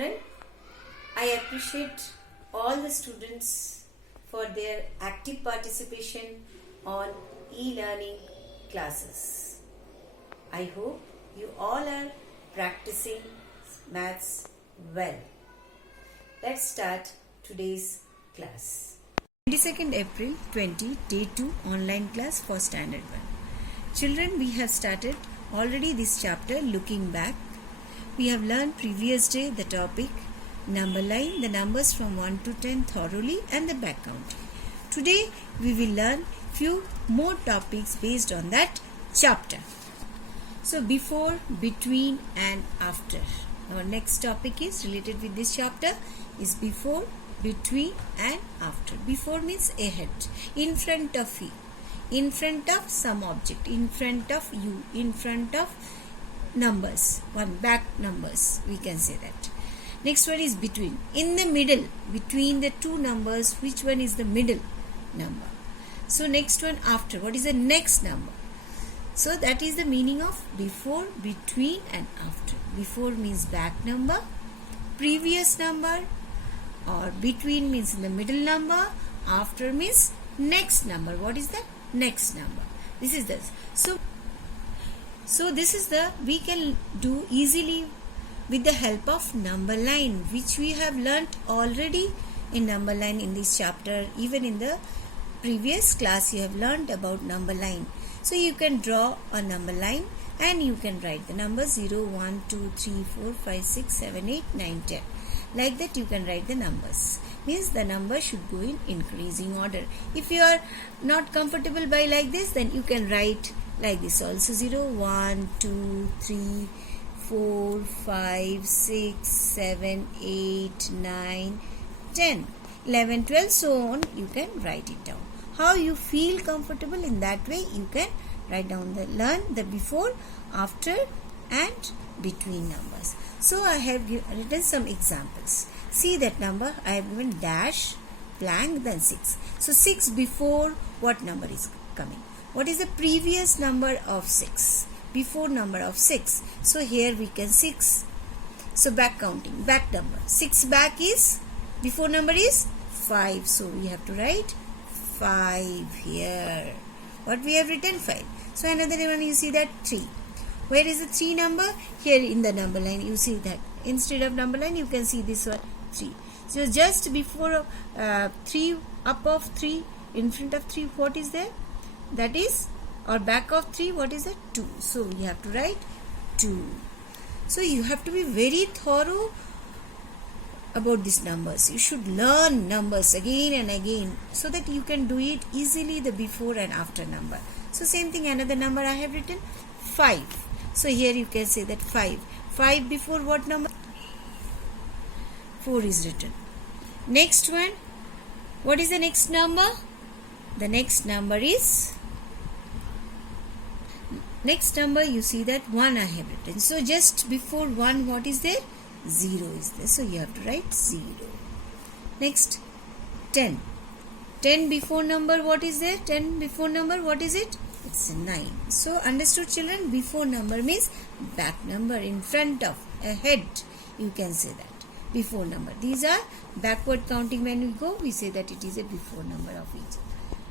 children, I appreciate all the students for their active participation on e-learning classes. I hope you all are practicing maths well. Let's start today's class. 22nd April 20, Day 2 online class for Standard 1. Children, we have started already this chapter looking back. We have learned previous day the topic number line, the numbers from 1 to 10 thoroughly and the back counting. Today we will learn few more topics based on that chapter. So before, between and after. Our next topic is related with this chapter is before, between and after. Before means ahead, in front of you, in front of some object, in front of you, in front of numbers, one back numbers, we can say that. Next one is between, in the middle, between the two numbers, which one is the middle number? So next one after, what is the next number? So that is the meaning of before, between and after. Before means back number, previous number, or between means in the middle number, after means next number. What is that? Next number. This is this. So this is the, we can do easily with the help of number line, which we have learnt already in number line in this chapter. Even in the previous class you have learnt about number line. So you can draw a number line and you can write the numbers 0, 1, 2, 3, 4, 5, 6, 7, 8, 9, 10. Like that you can write the numbers. Means the number should go in increasing order. If you are not comfortable by like this, then you can write like this also. 0, 1, 2, 3, 4, 5, 6, 7, 8, 9, 10, 11, 12, so on. You can write it down. How you feel comfortable, in that way you can write down learn the before, after and between numbers. So I have written some examples. See that number, I have given dash, blank, then 6. So 6 before what number is coming? What is the previous number of 6? Before number of 6. So here we can 6. So back counting, back number. 6 back is, before number is 5. So we have to write 5 here. What we have written? 5. So another one, you see that 3. Where is the 3 number? Here in the number line you see that. Instead of number line you can see this one 3. So just before 3, up of 3, in front of 3, what is there? That is, or back of 3, what is that? 2. So we have to write 2. So you have to be very thorough about these numbers. You should learn numbers again and again so that you can do it easily, the before and after number. So same thing, another number I have written 5. So here you can say that 5. 5 before what number? 4 is written. Next one, what is the next number? The next number is, next number you see that 1 I have written. So just before 1 what is there? 0 is there. So you have to write 0. Next 10. 10 before number what is there? 10 before number what is it? It's 9. So understood children? Before number means back number, in front of, ahead, you can say that. Before number. These are backward counting. When we go, we say that it is a before number of each.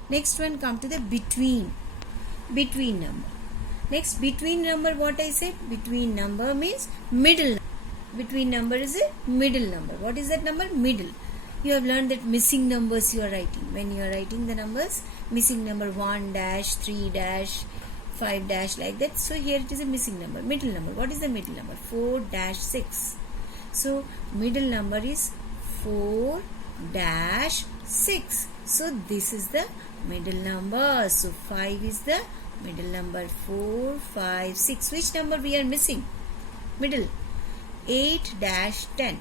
Next one, come to the between. Between number. Next, between number, what I said? Between number means middle. Between number is a middle number. What is that number? Middle. You have learned that missing numbers you are writing. When you are writing the numbers, missing number 1 dash, 3 dash, 5 dash, like that. So here it is a missing number. Middle number. What is the middle number? 4 dash 6. So middle number is 4 dash 6. So this is the middle number. So 5 is the middle number. 4, 5, 6. Which number we are missing? Middle. 8 dash 10.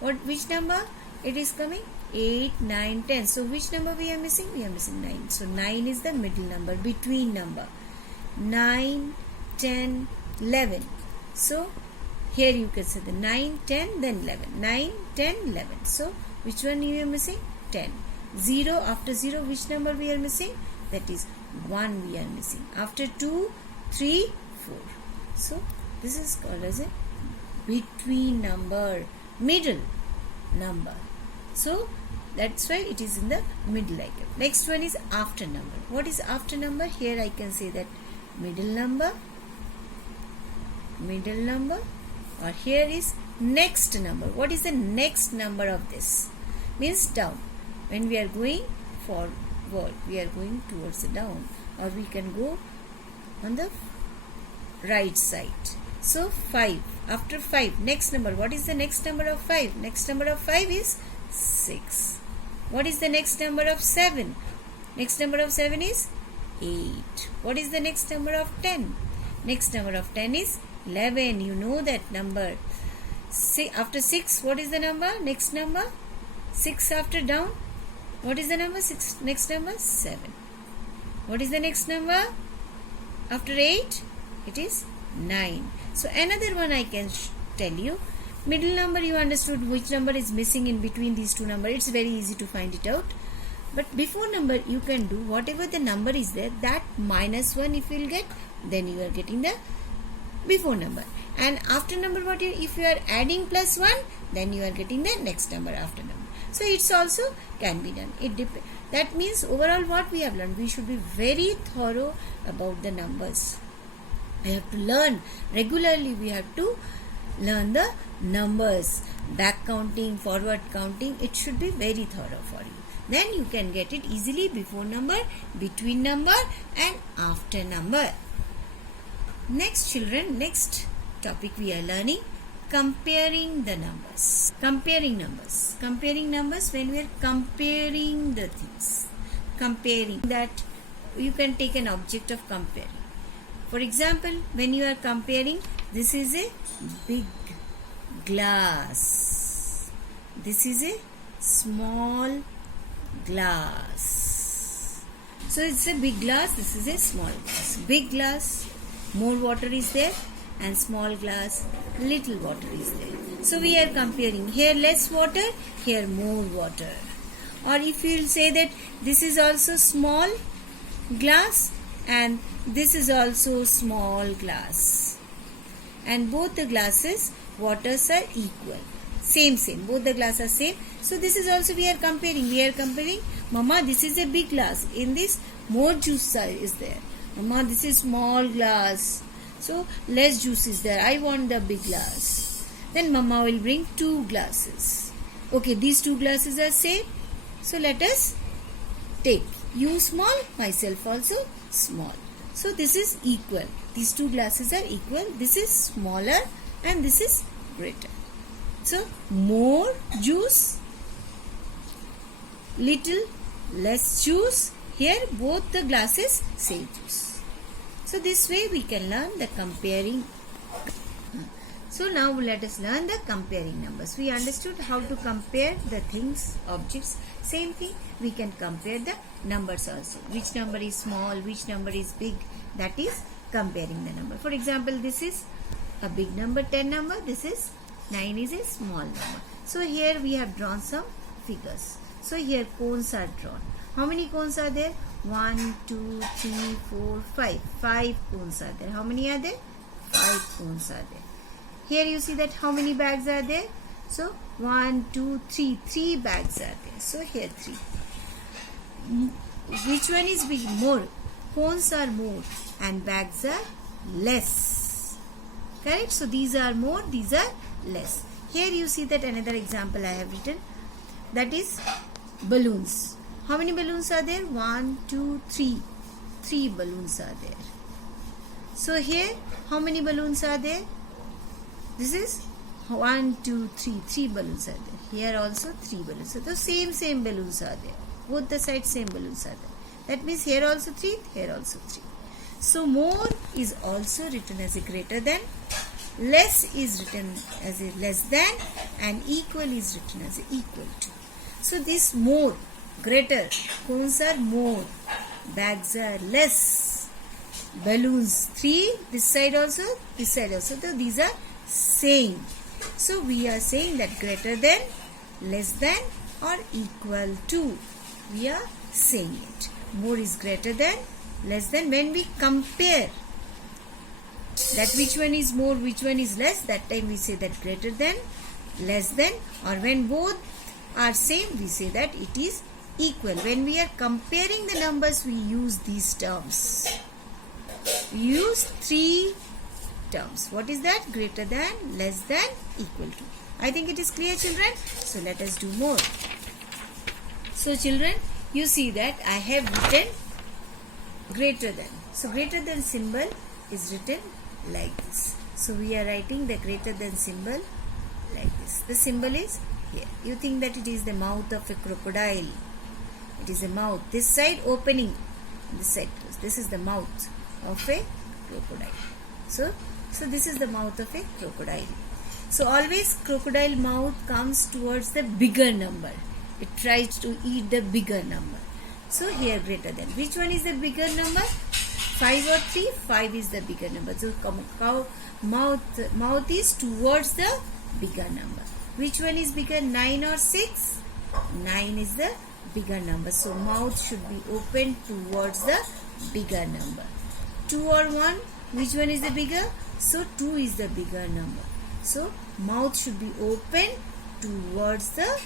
Which number it is coming? 8, 9, 10. So which number we are missing? We are missing 9. So 9 is the middle number, between number. 9, 10, 11. So here you can say the 9, 10, then 11. 9, 10, 11. So which one you are missing? 10. 0, after 0 which number we are missing? That is 1 we are missing. After 2, 3, 4. So this is called as a between number. middle number. So that's why it is in the middle icon. Next one is after number. What is after number? Here I can say that middle number, or here is next number. What is the next number of this? Means down. When we are going forward, we are going towards the down, or we can go on the right side. So 5. After 5, next number. What is the next number of 5? Next number of 5 is 6. What is the next number of 7? Next number of 7 is 8. What is the next number of 10? Next number of 10 is 11. You know that number. After 6, what is the number? Next number? 6 after down. What is the number? 6. Next number? 7. What is the next number? After 8, it is 9. So another one I can tell you. Middle number, you understood which number is missing in between these two numbers. It's very easy to find it out. But before number, you can do whatever the number is there, that minus 1 if you will get, then you are getting the before number. And after number, what if you are adding plus 1, then you are getting the next number after number. So it's also can be done. That means overall what we have learned, we should be very thorough about the numbers. We have to learn regularly. We have to learn the numbers, back counting, forward counting. It should be very thorough for you. Then you can get it easily before number, between number and after number. Next children, next topic we are learning comparing the numbers. Comparing numbers. Comparing numbers when we are comparing the things. Comparing that you can take an object of comparing. For example, when you are comparing, this is a big glass. This is a small glass. So it's a big glass, this is a small glass. Big glass, more water is there, and small glass, little water is there. So we are comparing. Here less water, here more water. Or if you will say that this is also small glass and this is also small glass. And both the glasses, waters are equal. Same. Both the glasses are same. So this is also we are comparing. We are comparing. Mama, this is a big glass. In this, more juice is there. Mama, this is small glass. So less juice is there. I want the big glass. Then Mama will bring 2 glasses. Okay, these 2 glasses are same. So let us take. You small, myself also small. So this is equal. These 2 glasses are equal. This is smaller and this is greater. So more juice, little less juice. Here both the glasses same juice. So this way we can learn the comparing. So now let us learn the comparing numbers. We understood how to compare the things, objects. Same thing, we can compare the numbers also. Which number is small, which number is big. That is comparing the number. For example, this is a big number, 10 number. This is 9 is a small number. So here we have drawn some figures. So here cones are drawn. How many cones are there? 1, 2, 3, 4, 5. 5 cones are there. How many are there? 5 cones are there. Here you see that how many bags are there? So 1, 2, 3. 3 bags are there. So here 3. Which one is big? More. Cones are more and bags are less. Correct? So these are more, these are less. Here you see that another example I have written. That is balloons. How many balloons are there? 1, 2, 3. 3 balloons are there. So here how many balloons are there? This is 1, 2, 3. 3 balloons are there. Here also 3 balloons. So the same balloons are there. Both the sides same balloons are there. That means here also 3, here also 3. So more is also written as a greater than, less is written as a less than, and equal is written as a equal to. So this more, greater, cones are more, bags are less, balloons 3, this side also, this side also. So these are same. So we are saying that greater than, less than or equal to. We are saying it. More is greater than, less than. When we compare that which one is more, which one is less, that time we say that greater than, less than, or when both are same, we say that it is equal. When we are comparing the numbers, we use these terms. We use three terms. What is that? Greater than, less than, equal to. I think it is clear, children. So let us do more. So children, you see that I have written greater than. So greater than symbol is written like this. So we are writing the greater than symbol like this. The symbol is here. You think that it is the mouth of a crocodile. It is a mouth. This side opening, this side closed. This is the mouth of a crocodile. So this is the mouth of a crocodile. So always crocodile mouth comes towards the bigger number. It tries to eat the bigger number. So here greater than. Which one is the bigger number? 5 or 3? 5 is the bigger number. So mouth is towards the bigger number. Which one is bigger? 9 or 6? 9 is the bigger number. So mouth should be open towards the bigger number. 2 or 1? Which one is the bigger? So 2 is the bigger number. So mouth should be open towards the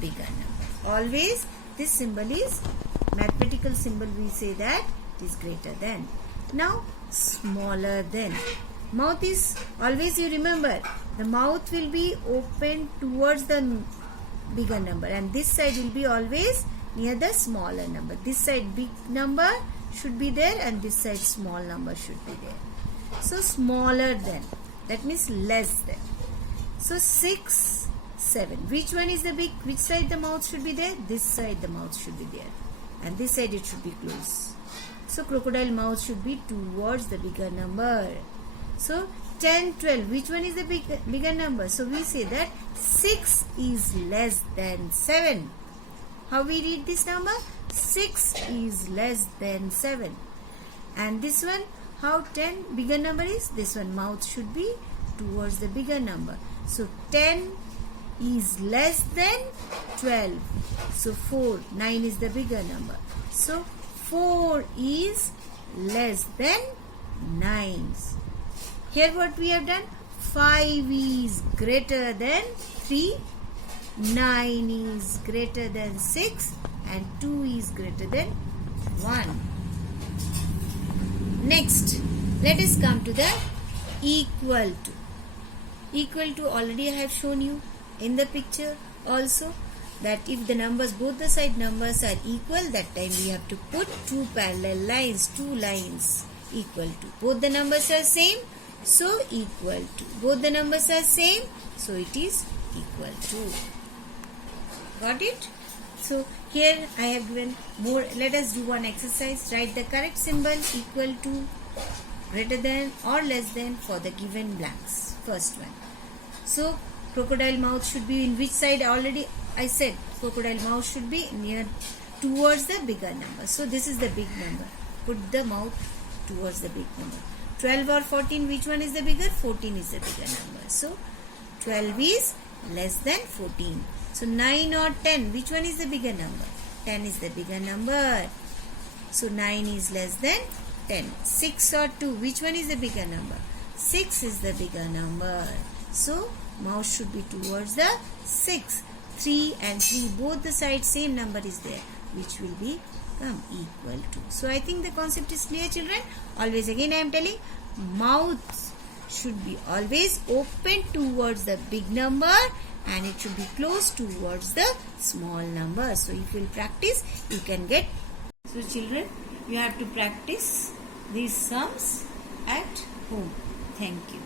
bigger number. Always this symbol is mathematical symbol. We say that it is greater than. Now smaller than. Mouth is always, you remember, the mouth will be open towards the bigger number, and this side will be always near the smaller number. This side big number should be there, and this side small number should be there. So smaller than, that means less than. So 6, 7. Which one is the big? Which side the mouth should be there? This side the mouth should be there, and this side it should be close. So crocodile mouth should be towards the bigger number. So 10, 12. Which one is the bigger number? So we say that 6 is less than 7. How we read this number? 6 is less than 7. And this one, how 10 bigger number is? This one mouth should be towards the bigger number. So 10 is less than 12. So 4, 9 is the bigger number. So 4 is less than 9. Here what we have done? 5 is greater than 3, 9 is greater than 6, and 2 is greater than 1. Next, let us come to the equal to. Equal to already I have shown you in the picture also, that if the numbers, both the side numbers are equal, that time we have to put two parallel lines, two lines equal to. Both the numbers are same, so equal to. Both the numbers are same, so it is equal to. Got it? So here I have given more. Let us do one exercise. Write the correct symbol equal to, greater than or less than for the given blanks. First one. So crocodile mouth should be in which side? Already I said crocodile mouth should be near towards the bigger number. So this is the big number. Put the mouth towards the big number. 12 or 14, which one is the bigger? 14 is the bigger number. So 12 is less than 14. So 9 or 10, which one is the bigger number? 10 is the bigger number. So 9 is less than 10. 6 or 2, which one is the bigger number? 6 is the bigger number. So mouth should be towards the 6. 3 and 3, both the sides same number is there, which will be equal to. So I think the concept is clear, children. Always again I am telling, mouth should be always open towards the big number, and it should be close towards the small number. So if you will practice, you can get. So children, you have to practice these sums at home. Thank you.